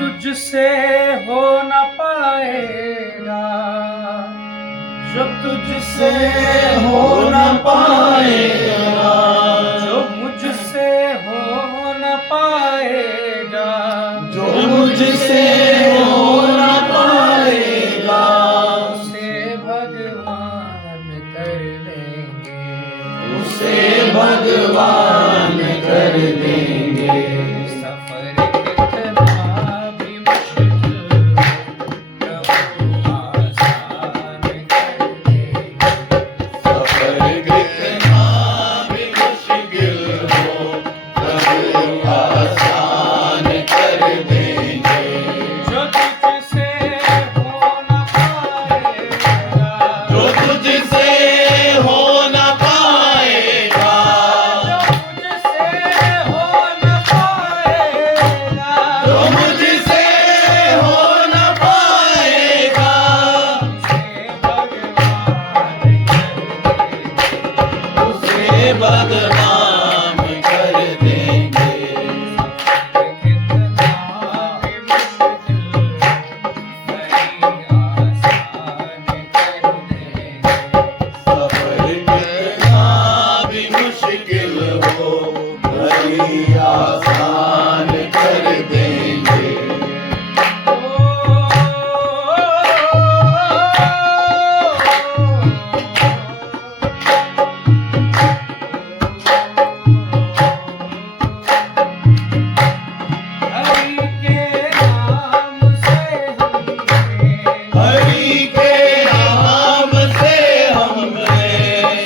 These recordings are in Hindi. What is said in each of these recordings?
तुझसे हो न पाएगा, जो तुझसे हो न पाएगा, जो मुझसे हो न पाएगा, जो मुझसे हो न पाएगा, उसे भगवान कर देंगे, उसे भगवान कर देंगे। सफर कितना भी मुश्किल प्रभु आसान कर देंगे, सफर कितना भी मुश्किल हो, प्रभु आसान कर देंगे। जो तुझसे हो न पाएगा, जो तुझसे हो न पाएगा, जो मुझसे हो न पाएगा, उसे भगवान कर देंगे। कितना भी मुश्किल वही आसान कर देंगे, सफर कितना भी मुश्किल हो, वही आसान कर देंगे। हरि के नाम से हमने हरि के नाम से हमने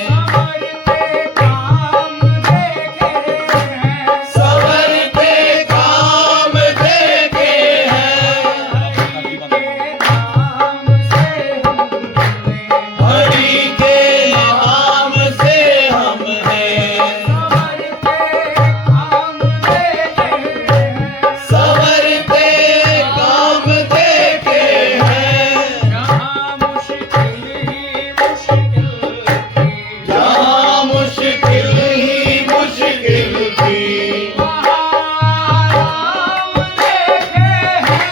संवरते काम देखे हैं, संवरते काम देखे हैं। हरि के नाम से हमने हरि के नाम से हमने संवरते काम देखे हैं, संवरते काम देखे हैं। जहाँ मुश्किल ही मुश्किल थी, जहाँ मुश्किल ही मुश्किल थी, वहाँ राम देखे हैं,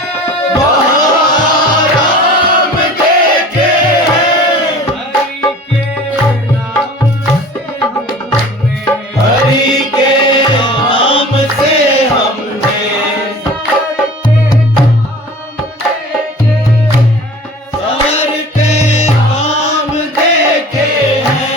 वहाँ राम देखे हैं। हरि के नाम से हमने संवरते काम देखे हैं।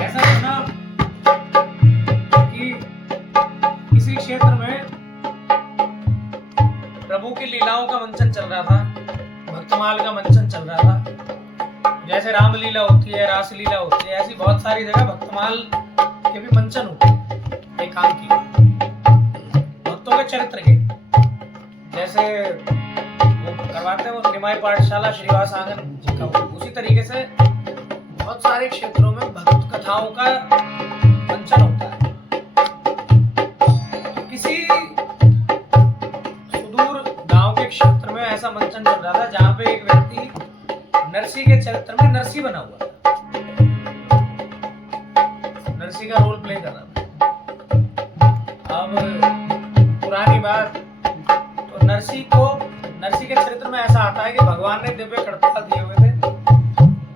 ऐसा सुना कि किसी क्षेत्र में प्रभु की लीलाओं का मंचन चल रहा था, भक्तमाल का मंचन चल रहा था। जैसे रामलीला होती है, रासलीला होती है, ऐसी बहुत सारी जगह भक्तमाल के भी मंचन होते हैं एकांत की, भक्तों के चरित्र के। जैसे वो करवाते हैं वो निमाई पाठशाला श्रीवास आंगन जी का, उसी तरीके से बहुत सारे क्षेत्रों में भक्त कथाओं का मंचन होता है। तो किसी सुदूर गांव के क्षेत्र में ऐसा मंचन चल रहा था जहां पे एक व्यक्ति नरसी के चरित्र में नरसी बना हुआ था, नरसी का रोल प्ले कर रहा था। अब पुरानी बात, तो नरसी के चरित्र में ऐसा आता है कि भगवान ने दिव्य खड़का दिए हुए थे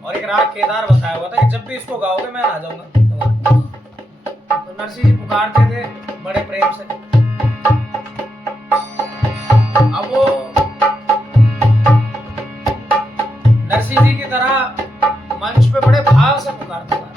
और एक राग केदार बताया हुआ था कि जब भी इसको गाओगे मैं आ जाऊंगा। तो नरसिंह जी पुकारते थे बड़े प्रेम से। अब वो नरसिंह जी की तरह मंच पे बड़े भाव से पुकारता था,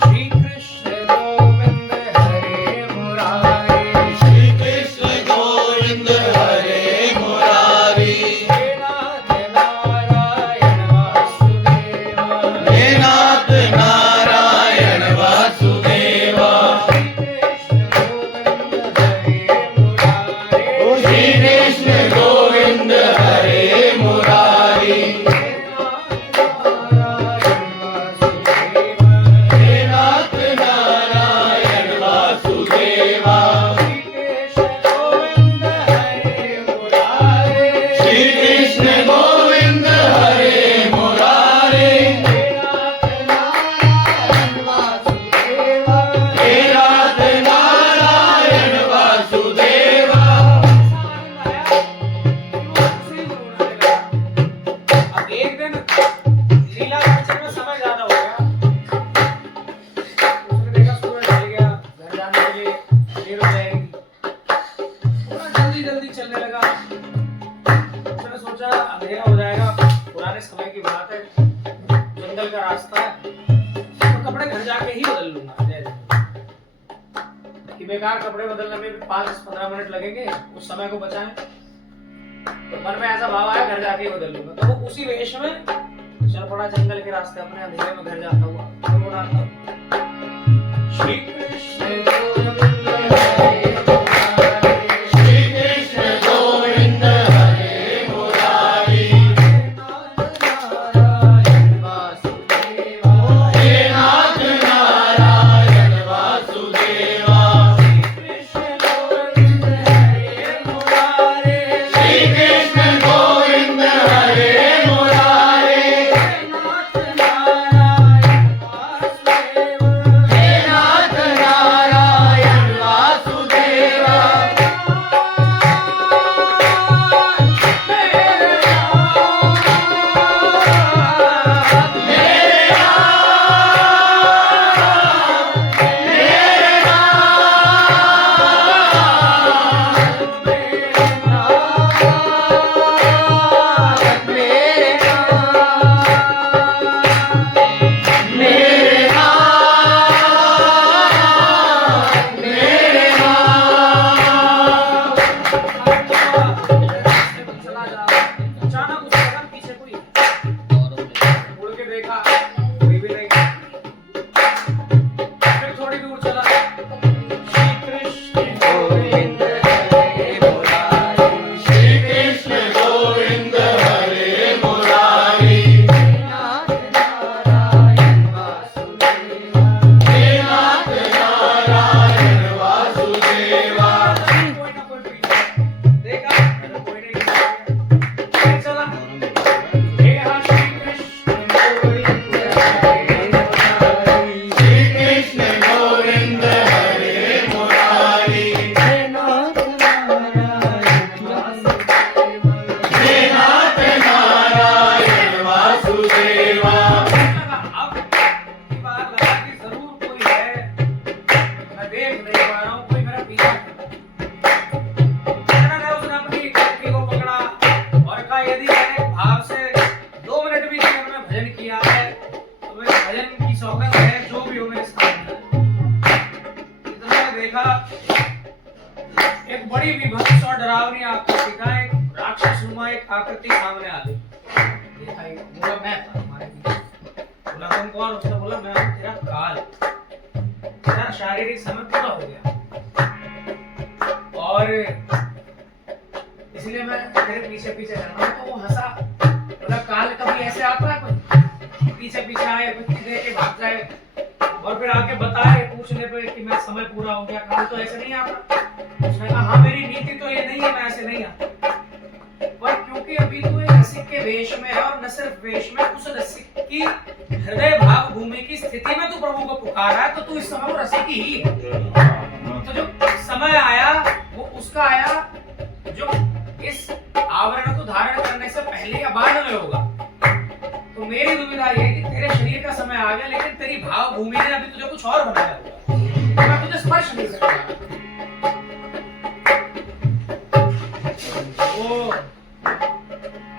श्री कृष्ण गोविंद हरे मुरारी, श्री कृष्ण गोविंद हरे मुरारी, हे नाथ नारायण वासुदेवा, हे नाथ नारायण वासुदेवा। श्री कृष्ण गोविंद हरे मुरारी, का रास्ता है, तो कपड़े घर जाके ही बदल लूंगा। जय जय। कि बेकार कपड़े बदलने में 5-15 मिनट लगेंगे, उस समय को बचाएं। तो मन में ऐसा भाव आया घर जाके ही बदल लूंगा, तो वो उसी वेश में चल पड़ा जंगल के रास्ते अपने अंधेरे में घर जाता हुआ। और वो रास्ता श्री कृष्ण गोविंद हरे मुरारी, श्री कृष्ण गोविंद हरे मुरारी, नारायण वासुदेवा, हे नाथ नारायण वासुदेवा, कृष्ण गोविंद हरे मुरारी, श्री कृष्ण गोविंद हरे मुरारी, नाथ नारायण वासुदेवा, हे नाथ नारायण वासुदेवा, अचानक उसके एकदम पीछे कोई मुड़ के देखा, कोई भी नहीं। फिर थोड़ी दूर चला, श्री कृष्ण गोविंद हरे मुरारी, श्री कृष्ण गोविंद हरे मुरारी, नाथ नारायण वासुदेवा, हे नाथ नारायण वासुदेवा, कोई ना कोई पीछे देखा, कोई नहीं फिर चला, हे हा श्री कृष्ण गोविंद हरे मुरारी, श्री कृष्ण गोविंद हरे मुरारी, नाथ नारायण वासुदेवा। हे नाथ नारायण वासुदेवा, अब की बात लगा कि जरूर कोई है, मैं देख नहीं पा रहा हूँ, कोई मेरा पीछा कर रहा है। उसने अपनी कट्टी को पकड़ा और कहा यदि मैंने भाव से 2 मिनट भी जीवन में भजन किया है तो मेरे भजन की सौगंध है, जो भी हो मेरे सामने। इतना में देखा एक बड़ी विभत्स और डरावनी आकृति का एक राक्षसनुमा एक आकृति सामने आ गई। देखा एक बोला मैं था हमारे पीछे। बोला तुम कौन? उसने बोला मैं हूं तेरा काल, तेरा शारीरिक समय पूरा हो गया और इसलिए मैं तेरे पीछे पीछे कर रहा हूं। तो वो हंसा, बोला काल कभी ऐसे आता है कोई पीछे पीछे आए, मिट्टी दे के भाग जाए और फिर आके बताए पूछने पे कि मैं समय पूरा हो गया? काल तो ऐसे नहीं आता। उसने कहा हाँ मेरी नीति तो ये नहीं है, मैं ऐसे नहीं आता, पर क्योंकि अभी तू एक रसिक के वेश में है और न सिर्फ वेश में, उस रसिक की हृदय भाव भूमि की स्थिति में तू प्रभु को पुकारा है, तो तू इस समय वो रसिक ही है। तो जो समय आया वो उसका आया जो इस आवरण को धारण करने से पहले या बाद में होगा। तो मेरी दुविधा ये है कि तेरे शरीर का समय आ गया, लेकिन तेरी भाव भूमि ने अभी तुझे कुछ और बनाया होगा, तो मैं तुझे स्पर्श नहीं सकता। वो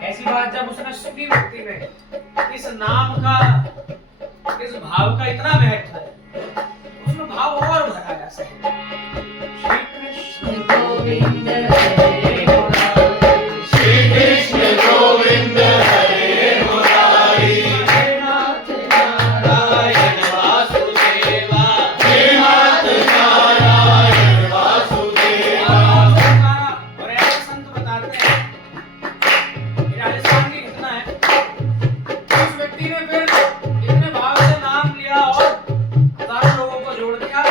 ऐसी बात जब उसने सुनी व्यक्ति में इस नाम का, इस भाव का इतना महत्व है, उसमें भाव और भरा जा सके। श्री कृष्ण गोविंद हरे मुरारी, श्री कृष्ण गोविंद हरे मुरारी, नाथ नारायण वासुदेवा, हे नाथ नारायण वासुदेवा। और ऐसे संत बताते हैं, ये राजस्थान की घटना है। उस व्यक्ति ने फिर इतने भाव से नाम लिया और हजारों लोगों को जोड़ दिया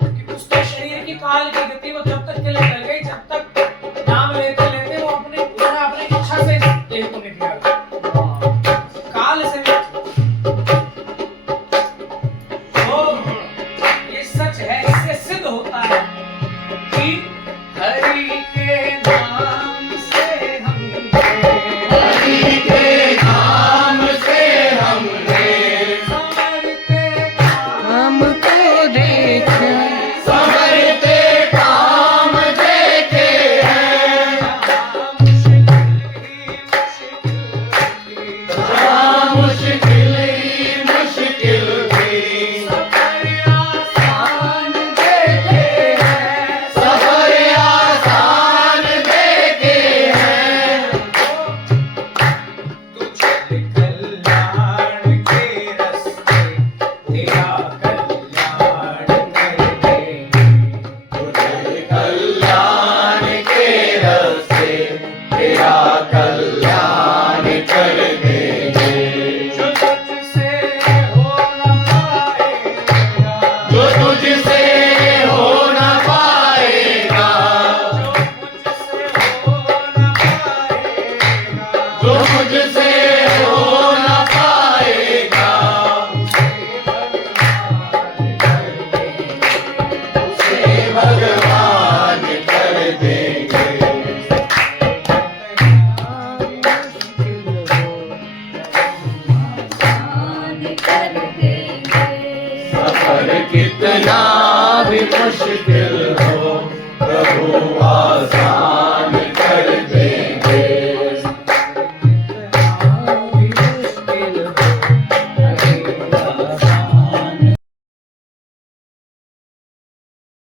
कि उसके शरीर की काल की गति वो जब तक के लिए चल गई, जब तक नाम लेते लेते वो अपनी इच्छा से देह को नहीं दिया काल से भी। तो ये सच है, इससे सिद्ध होता है कि हरि के नाम से हरि के नाम से हमने हमको देखा, संवरते काम देखे हैं, मुश्किल ही मुश्किल थी। मुश्किल ही कितना भी मुश्किल हो प्रभु